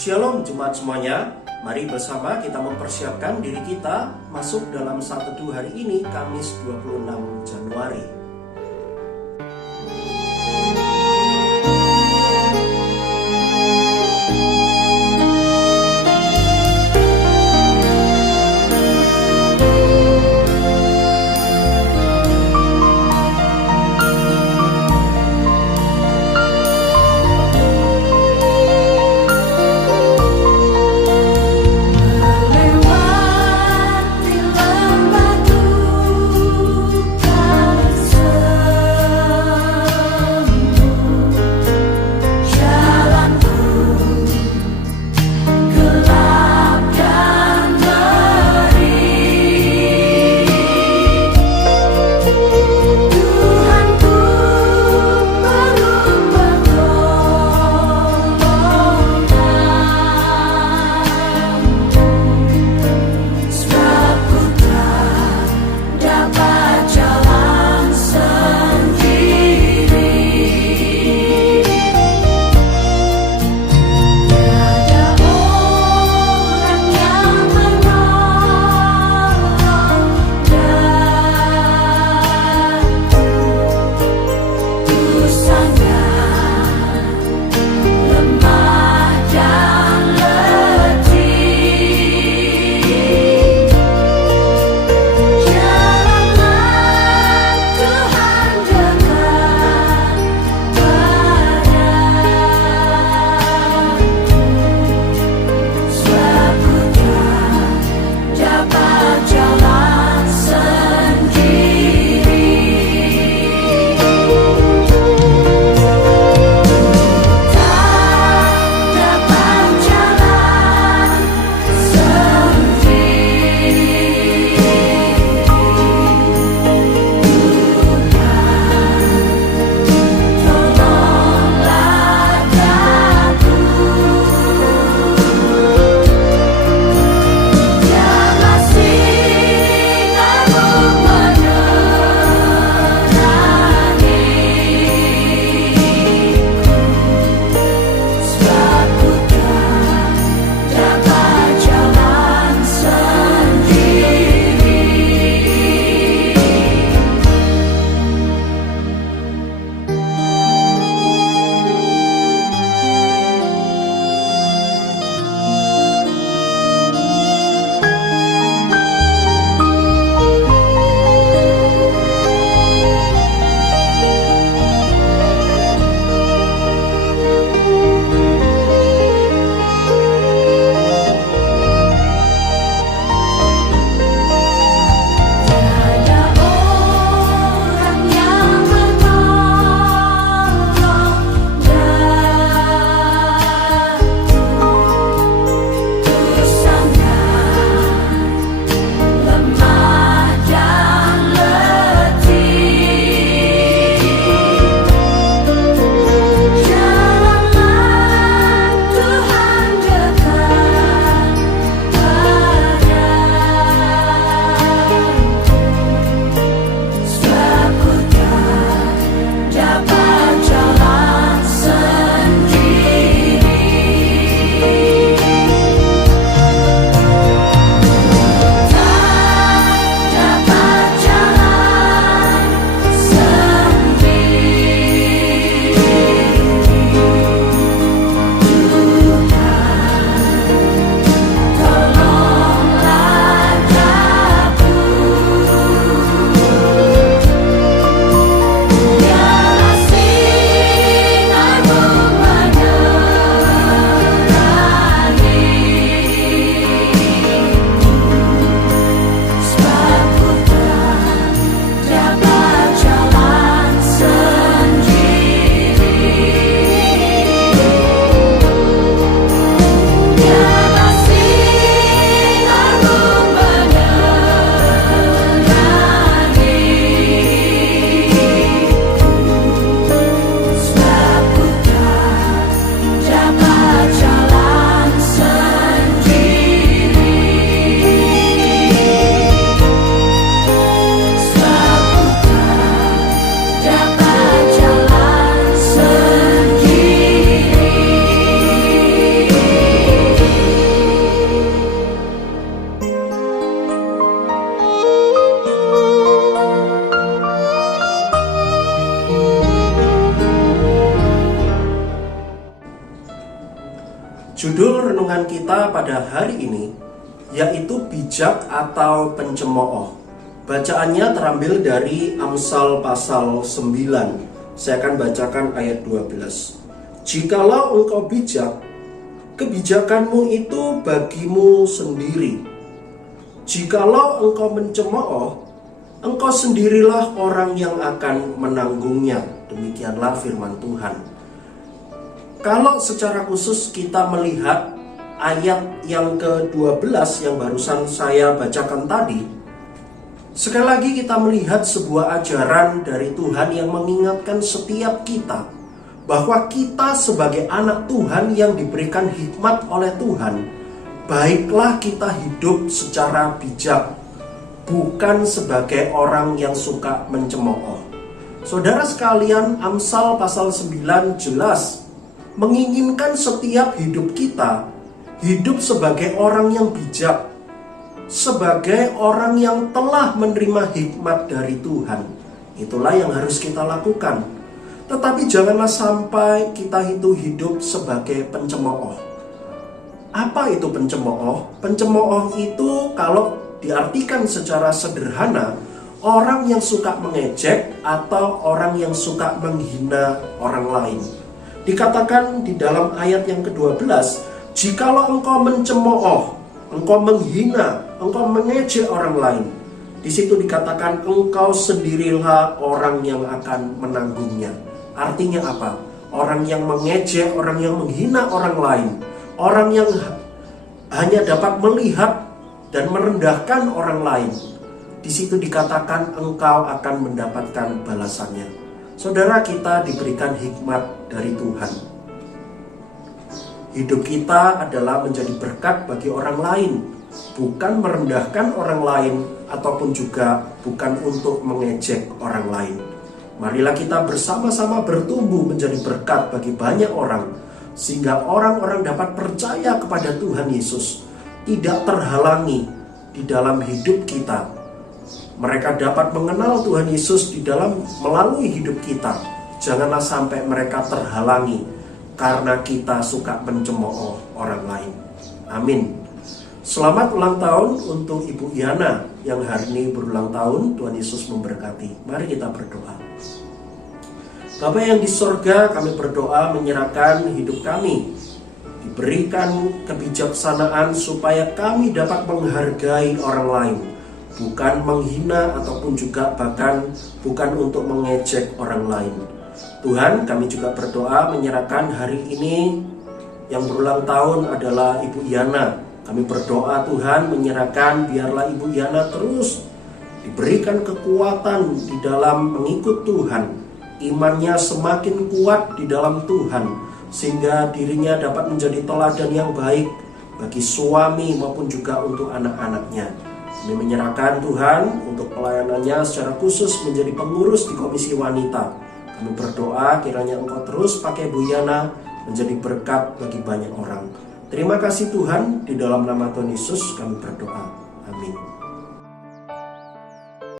Shalom jemaat semuanya, mari bersama kita mempersiapkan diri kita masuk dalam saat teduh hari ini, Kamis 26 Januari. Melewati lembah duka, Judul renungan kita pada hari ini yaitu bijak atau pencemooh. Bacaannya terambil dari Amsal pasal 9. Saya akan bacakan ayat 12. Jikalau engkau bijak, kebijakanmu itu bagimu sendiri. Jikalau engkau mencemooh, engkau sendirilah orang yang akan menanggungnya. Demikianlah firman Tuhan. Kalau secara khusus kita melihat ayat yang ke-12 yang barusan saya bacakan tadi, sekali lagi kita melihat sebuah ajaran dari Tuhan yang mengingatkan setiap kita bahwa kita sebagai anak Tuhan yang diberikan hikmat oleh Tuhan, baiklah kita hidup secara bijak, bukan sebagai orang yang suka mencemooh. Saudara sekalian, Amsal pasal 9 jelas menginginkan setiap hidup kita hidup sebagai orang yang bijak, sebagai orang yang telah menerima hikmat dari Tuhan. Itulah yang harus kita lakukan. Tetapi janganlah sampai kita itu hidup sebagai pencemooh. Apa itu pencemooh? Pencemooh itu kalau diartikan secara sederhana, orang yang suka mengejek atau orang yang suka menghina orang lain. Dikatakan di dalam ayat yang ke-12, jikalau engkau mencemooh, engkau menghina, engkau mengejek orang lain, di situ dikatakan engkau sendirilah orang yang akan menanggungnya. Artinya apa? Orang yang mengejek, orang yang menghina orang lain, orang yang hanya dapat melihat dan merendahkan orang lain, di situ dikatakan engkau akan mendapatkan balasannya. Saudara, kita diberikan hikmat dari Tuhan. Hidup kita adalah menjadi berkat bagi orang lain, bukan merendahkan orang lain, ataupun juga bukan untuk mengejek orang lain. Marilah kita bersama-sama bertumbuh menjadi berkat bagi banyak orang, sehingga orang-orang dapat percaya kepada Tuhan Yesus, tidak terhalangi di dalam hidup kita. Mereka dapat mengenal Tuhan Yesus di dalam melalui hidup kita. Janganlah sampai mereka terhalangi karena kita suka mencemooh orang lain. Amin. Selamat ulang tahun untuk Ibu Yana yang hari ini berulang tahun. Tuhan Yesus memberkati. Mari kita berdoa. Bapa yang di sorga, kami berdoa menyerahkan hidup kami, diberikan kebijaksanaan supaya kami dapat menghargai orang lain, bukan menghina ataupun juga bahkan bukan untuk mengejek orang lain. Tuhan, kami juga berdoa menyerahkan hari ini yang berulang tahun adalah Ibu Yana. Kami berdoa Tuhan menyerahkan biarlah Ibu Yana terus diberikan kekuatan di dalam mengikut Tuhan. Imannya semakin kuat di dalam Tuhan, sehingga dirinya dapat menjadi teladan yang baik bagi suami maupun juga untuk anak-anaknya. Kami menyerahkan Tuhan untuk pelayanannya secara khusus menjadi pengurus di Komisi Wanita. Kami berdoa kiranya Engkau terus pakai Bu Yana menjadi berkat bagi banyak orang. Terima kasih Tuhan, di dalam nama Tuhan Yesus kami berdoa. Amin.